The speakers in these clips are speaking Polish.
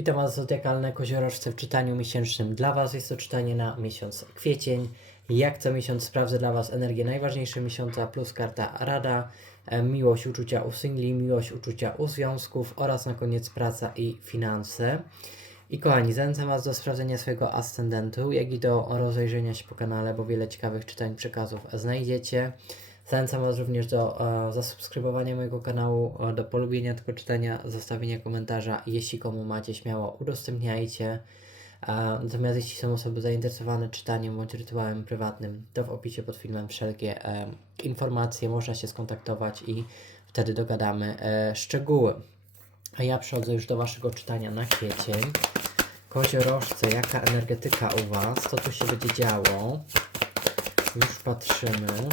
Witam Was zodiakalne koziorożce w czytaniu miesięcznym. Dla Was jest to czytanie na miesiąc kwiecień. Jak co miesiąc sprawdzę dla Was energię najważniejsze miesiąca plus karta Rada, e, miłość uczucia u singli, miłość uczucia u związków oraz na koniec praca i finanse. I kochani, zachęcam Was do sprawdzenia swojego ascendentu, jak i do rozejrzenia się po kanale, bo wiele ciekawych czytań, przekazów znajdziecie. Zachęcam Was również do e, zasubskrybowania mojego kanału, e, do polubienia tego czytania, zostawienia komentarza. Jeśli komu macie, śmiało udostępniajcie. E, natomiast jeśli są osoby zainteresowane czytaniem bądź rytuałem prywatnym, to w opisie pod filmem wszelkie e, informacje można się skontaktować i wtedy dogadamy e, szczegóły. A ja przechodzę już do Waszego czytania na kwiecień. Koziorożce, jaka energetyka u Was? Co tu się będzie działo? Już patrzymy.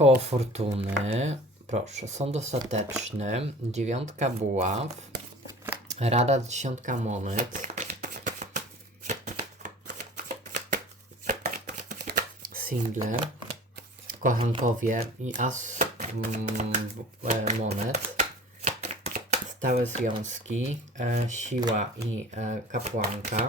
Koło fortuny. Proszę, sąd ostateczny. Dziewiątka buław. Rada dziesiątka monet. Single. Kochankowie i as mm, e, monet. Stałe związki. E, siła i e, kapłanka.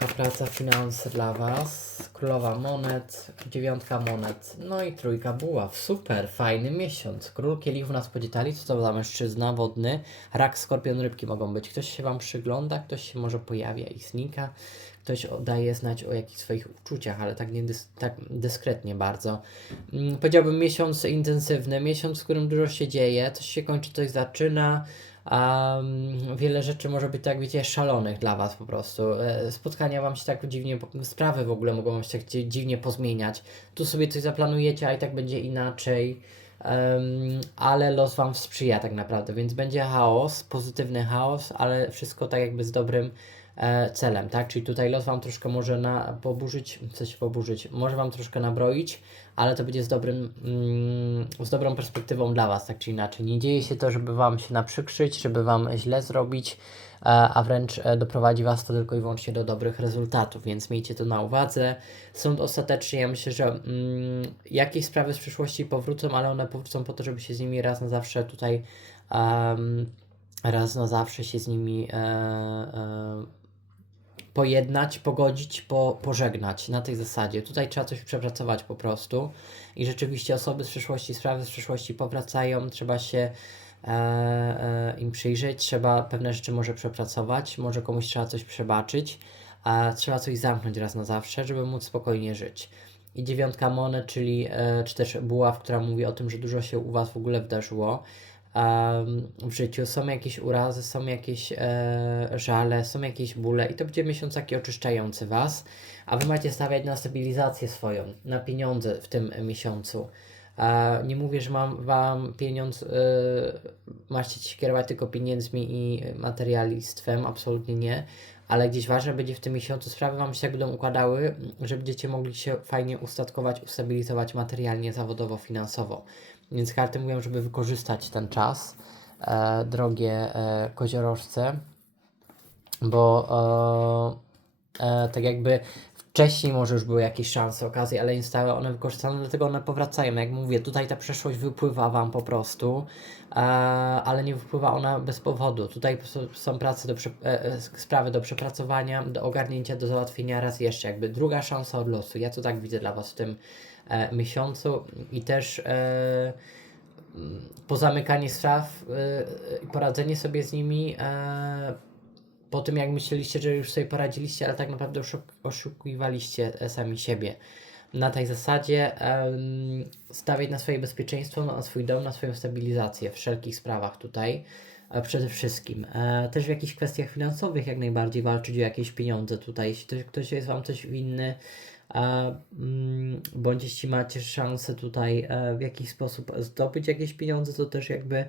A praca finanse dla Was. Królowa monet, dziewiątka monet, no i trójka buław. Super, fajny miesiąc. Król kielichów nas podzietali, co to za mężczyzna wodny. Rak, skorpion, rybki mogą być. Ktoś się Wam przygląda, ktoś się może pojawia i znika. Ktoś daje znać o jakichś swoich uczuciach, ale tak, nie dys, tak dyskretnie bardzo. Mm, powiedziałbym miesiąc intensywny, miesiąc, w którym dużo się dzieje, coś się kończy, coś zaczyna. Um, wiele rzeczy może być, tak wiecie, szalonych dla Was po prostu. E, Spotkania Wam się tak dziwnie, sprawy w ogóle mogą się tak dzi- dziwnie pozmieniać. Tu sobie coś zaplanujecie, a i tak będzie inaczej. Um, ale los Wam sprzyja tak naprawdę, więc będzie chaos, pozytywny chaos, ale wszystko tak jakby z dobrym celem, tak? Czyli tutaj los Wam troszkę może na, poburzyć, coś poburzyć, może Wam troszkę nabroić, ale to będzie z, dobrym, mm, z dobrą perspektywą dla Was, tak czy inaczej. Nie dzieje się to, żeby Wam się naprzykrzyć, żeby Wam źle zrobić, e, a wręcz e, doprowadzi Was to tylko i wyłącznie do dobrych rezultatów, więc miejcie to na uwadze. Sąd ostatecznie, ja myślę, że mm, jakieś sprawy z przyszłości powrócą, ale one powrócą po to, żeby się z nimi raz na zawsze tutaj um, raz na zawsze się z nimi e, e, pojednać, pogodzić, po, pożegnać na tej zasadzie. Tutaj trzeba coś przepracować po prostu i rzeczywiście osoby z przeszłości, sprawy z przeszłości powracają, trzeba się e, e, im przyjrzeć, trzeba pewne rzeczy może przepracować, może komuś trzeba coś przebaczyć, a trzeba coś zamknąć raz na zawsze, żeby móc spokojnie żyć. I dziewiątka monet, czyli e, czy też buław, która mówi o tym, że dużo się u Was w ogóle wydarzyło w życiu. Są jakieś urazy, są jakieś e, żale, są jakieś bóle i to będzie miesiąc taki oczyszczający Was, a Wy macie stawiać na stabilizację swoją, na pieniądze w tym miesiącu. E, nie mówię, że mam Wam pieniądz, e, macie się kierować tylko pieniędzmi i materialistwem, absolutnie nie, ale gdzieś ważne będzie w tym miesiącu, sprawy Wam się tak będą układały, że będziecie mogli się fajnie ustatkować, ustabilizować materialnie, zawodowo, finansowo. Więc karty mówią, żeby wykorzystać ten czas, e, drogie e, koziorożce, bo e, e, tak jakby wcześniej może już były jakieś szanse, okazje, ale nie zostały one wykorzystane, dlatego one powracają. Jak mówię, tutaj ta przeszłość wypływa Wam po prostu, e, ale nie wypływa ona bez powodu. Tutaj są- prace do e, e, sprawy do przepracowania, do ogarnięcia, do załatwienia raz jeszcze, jakby druga szansa od losu. Ja to tak widzę dla Was w tym miesiącu i też pozamykanie spraw poradzenie sobie z nimi po tym, jak myśleliście, że już sobie poradziliście, ale tak naprawdę oszuk- oszukiwaliście e, sami siebie. Na tej zasadzie em, stawiać na swoje bezpieczeństwo, na swój dom, na swoją stabilizację w wszelkich sprawach tutaj. e, Przede wszystkim. E, też w jakichś kwestiach finansowych jak najbardziej walczyć o jakieś pieniądze tutaj. Jeśli ktoś, ktoś jest Wam coś winny, bądź jeśli macie szansę tutaj e, w jakiś sposób zdobyć jakieś pieniądze, to też jakby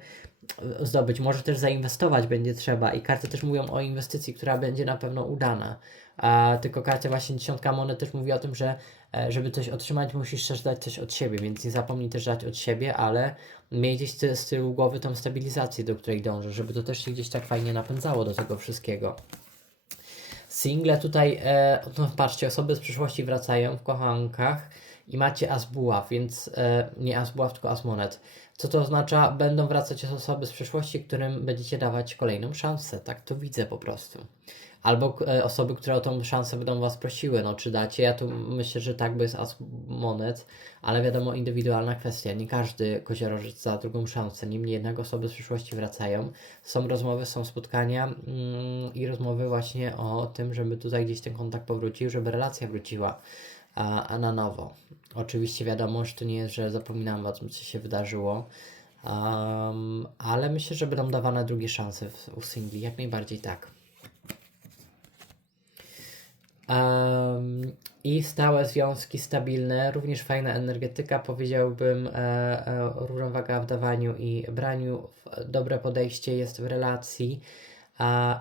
zdobyć. Może też zainwestować będzie trzeba i karty też mówią o inwestycji, która będzie na pewno udana. A tylko karta właśnie dziesiątka monet też mówi o tym, że e, żeby coś otrzymać, musisz też dać coś od siebie, więc nie zapomnij też dać od siebie, ale miej gdzieś z tyłu głowy tą stabilizację, do której dążysz, żeby to też się gdzieś tak fajnie napędzało do tego wszystkiego. Single tutaj, e, no patrzcie, osoby z przyszłości wracają w kochankach i macie as buław, więc e, nie as buław, tylko as monet. Co to oznacza? Będą wracać osoby z przyszłości, którym będziecie dawać kolejną szansę, tak to widzę po prostu. Albo e, osoby, które o tą szansę będą Was prosiły, no czy dacie? Ja tu myślę, że tak, bo jest as monet, ale wiadomo, indywidualna kwestia. Nie każdy koziorożec za drugą szansę. Niemniej jednak osoby z przyszłości wracają. Są rozmowy, są spotkania mm, i rozmowy właśnie o tym, żeby tutaj gdzieś ten kontakt powrócił, żeby relacja wróciła a, a na nowo. Oczywiście wiadomo, że to nie jest, że zapominamy o tym, co się wydarzyło. Um, ale myślę, że będą dawane drugie szanse w, u singli, jak najbardziej tak. Um, I stałe związki stabilne, również fajna energetyka, powiedziałbym, e, e, równowaga w dawaniu i braniu, dobre podejście jest w relacji,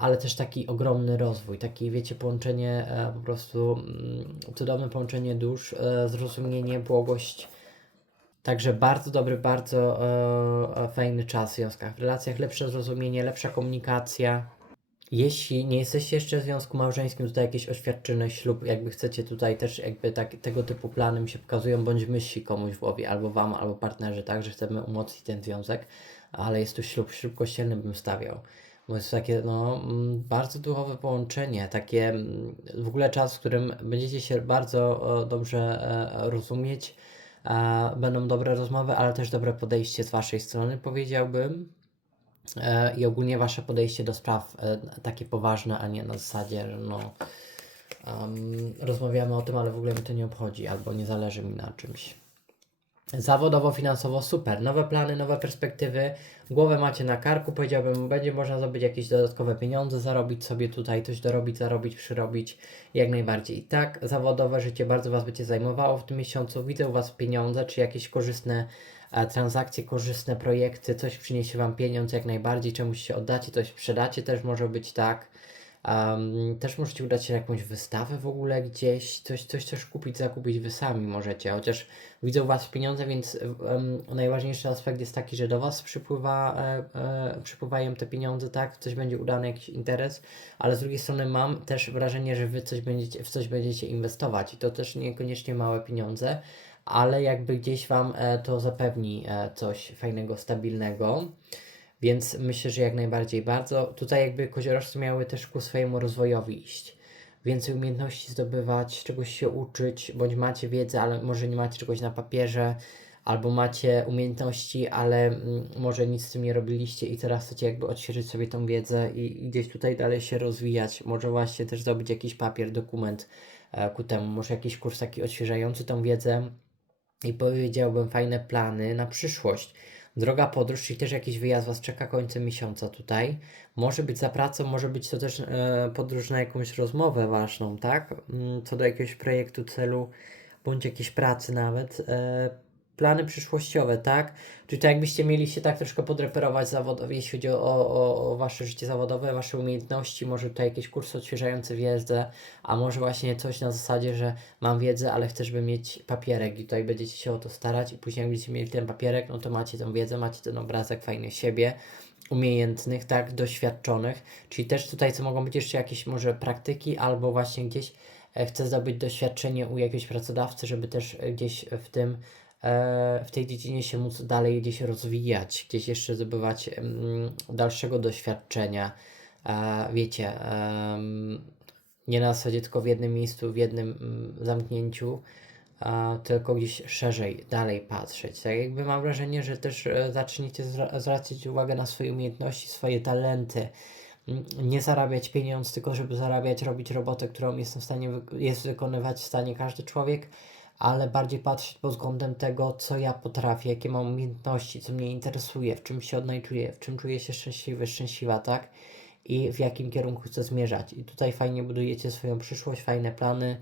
ale też taki ogromny rozwój, takie wiecie, połączenie e, po prostu, mm, cudowne połączenie dusz, e, zrozumienie, błogość. Także bardzo dobry, bardzo e, e, fajny czas w związkach, w relacjach, lepsze zrozumienie, lepsza komunikacja. Jeśli nie jesteście jeszcze w związku małżeńskim, tutaj jakieś oświadczyny, ślub, jakby chcecie tutaj też jakby tak, tego typu plany mi się pokazują, bądź myśli komuś w głowie, albo Wam, albo partnerzy, tak, że chcemy umocnić ten związek, ale jest tu ślub, ślub kościelny bym stawiał. Bo jest takie, no, mm, bardzo duchowe połączenie, takie mm, w ogóle czas, w którym będziecie się bardzo e, dobrze e, rozumieć, będą dobre rozmowy, ale też dobre podejście z Waszej strony, powiedziałbym i ogólnie wasze podejście do spraw e, takie poważne, a nie na zasadzie, że no em, rozmawiamy o tym, ale w ogóle mnie to nie obchodzi, albo nie zależy mi na czymś. Zawodowo, finansowo super. Nowe plany, nowe perspektywy. Głowę macie na karku, powiedziałbym, będzie można zdobyć jakieś dodatkowe pieniądze, zarobić sobie tutaj, coś dorobić, zarobić, przyrobić, jak najbardziej. I tak, zawodowe życie bardzo Was będzie zajmowało w tym miesiącu. Widzę u Was pieniądze, czy jakieś korzystne e, transakcje, korzystne projekty, coś przyniesie Wam pieniądz jak najbardziej, czemuś się oddacie, coś sprzedacie, też może być tak. Um, też możecie udać się na jakąś wystawę w ogóle gdzieś, coś, coś też kupić, zakupić Wy sami możecie, chociaż widzę u Was pieniądze, więc um, najważniejszy aspekt jest taki, że do Was przypływa, e, e, przypływają te pieniądze, tak, coś będzie udany jakiś interes, ale z drugiej strony mam też wrażenie, że Wy coś będziecie, w coś będziecie inwestować i to też niekoniecznie małe pieniądze, ale jakby gdzieś Wam e, to zapewni e, coś fajnego, stabilnego. Więc myślę, że jak najbardziej bardzo. Tutaj jakby koziorożcy miały też ku swojemu rozwojowi iść. Więcej umiejętności zdobywać, czegoś się uczyć, bądź macie wiedzę, ale może nie macie czegoś na papierze, albo macie umiejętności, ale mm, może nic z tym nie robiliście i teraz chcecie jakby odświeżyć sobie tą wiedzę i, gdzieś tutaj dalej się rozwijać. Może właśnie też zdobyć jakiś papier, dokument e, ku temu, może jakiś kurs taki odświeżający tą wiedzę i powiedziałbym fajne plany na przyszłość. Droga podróż, czyli też jakiś wyjazd Was czeka końcem miesiąca tutaj. Może być za pracą, może być to też e, podróż na jakąś rozmowę ważną, tak? Mm, Co do jakiegoś projektu, celu, bądź jakiejś pracy nawet. E, plany przyszłościowe, tak? Czyli to jakbyście mieli się tak troszkę podreperować zawodowo, jeśli chodzi o, o, o Wasze życie zawodowe, Wasze umiejętności, może tutaj jakieś kursy odświeżające wiedzę, a może właśnie coś na zasadzie, że mam wiedzę, ale chcę, żeby mieć papierek i tutaj będziecie się o to starać i później jak będziecie mieli ten papierek, no to macie tę wiedzę, macie ten obrazek fajny siebie, umiejętnych, tak, doświadczonych, czyli też tutaj co mogą być jeszcze jakieś może praktyki albo właśnie gdzieś e, chcę zdobyć doświadczenie u jakiegoś pracodawcy, żeby też e, gdzieś w tym w tej dziedzinie się móc dalej gdzieś rozwijać, gdzieś jeszcze zdobywać dalszego doświadczenia. E, wiecie, nie na zasadzie tylko w jednym miejscu, w jednym zamknięciu, tylko gdzieś szerzej, dalej patrzeć. Tak jakby mam wrażenie, że też e, zaczniecie zwra- zwracać uwagę na swoje umiejętności, swoje talenty. Nie zarabiać pieniądz, tylko żeby zarabiać, robić robotę, którą jestem w stanie, jest wykonywać w stanie każdy człowiek, ale bardziej patrzeć pod względem tego, co ja potrafię, jakie mam umiejętności, co mnie interesuje, w czym się odnajduję, w czym czuję się szczęśliwy, szczęśliwa, tak? I w jakim kierunku chcę zmierzać. I tutaj fajnie budujecie swoją przyszłość, fajne plany,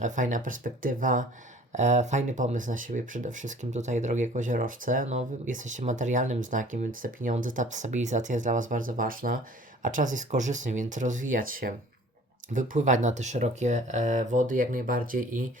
e, fajna perspektywa. E, fajny pomysł na siebie przede wszystkim tutaj, drogie koziorożce. No, jesteście materialnym znakiem, więc te pieniądze, ta stabilizacja jest dla Was bardzo ważna, a czas jest korzystny, więc rozwijać się, wypływać na te szerokie e, wody jak najbardziej i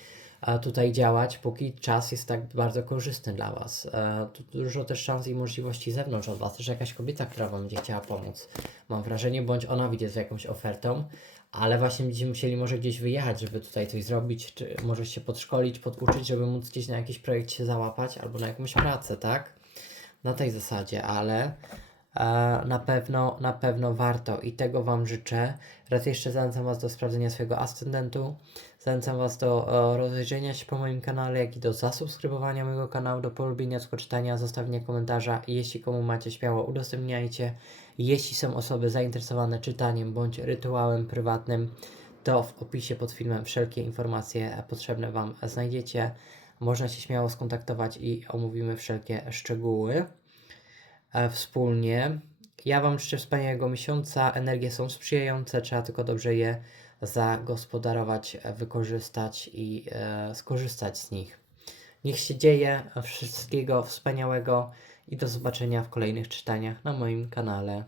tutaj działać, póki czas jest tak bardzo korzystny dla Was. E, tu dużo też szans i możliwości zewnątrz od Was, też jakaś kobieta, która Wam będzie chciała pomóc. Mam wrażenie, bądź ona widzi z jakąś ofertą, ale właśnie będziecie musieli może gdzieś wyjechać, żeby tutaj coś zrobić, czy może się podszkolić, poduczyć, żeby móc gdzieś na jakiś projekt się załapać, albo na jakąś pracę, tak? Na tej zasadzie, ale e, na pewno, na pewno warto i tego Wam życzę. Raz jeszcze zachęcam Was do sprawdzenia swojego ascendentu. Zachęcam Was do e, rozejrzenia się po moim kanale, jak i do zasubskrybowania mojego kanału, do polubienia, skoczytania, zostawienia komentarza. Jeśli komu macie, śmiało udostępniajcie. Jeśli są osoby zainteresowane czytaniem bądź rytuałem prywatnym, to w opisie pod filmem wszelkie informacje potrzebne Wam znajdziecie. Można się śmiało skontaktować i omówimy wszelkie szczegóły wspólnie. Ja Wam życzę wspaniałego miesiąca. Energie są sprzyjające, trzeba tylko dobrze je zagospodarować, e, wykorzystać i e, skorzystać z nich. Niech się dzieje wszystkiego wspaniałego i do zobaczenia w kolejnych czytaniach na moim kanale.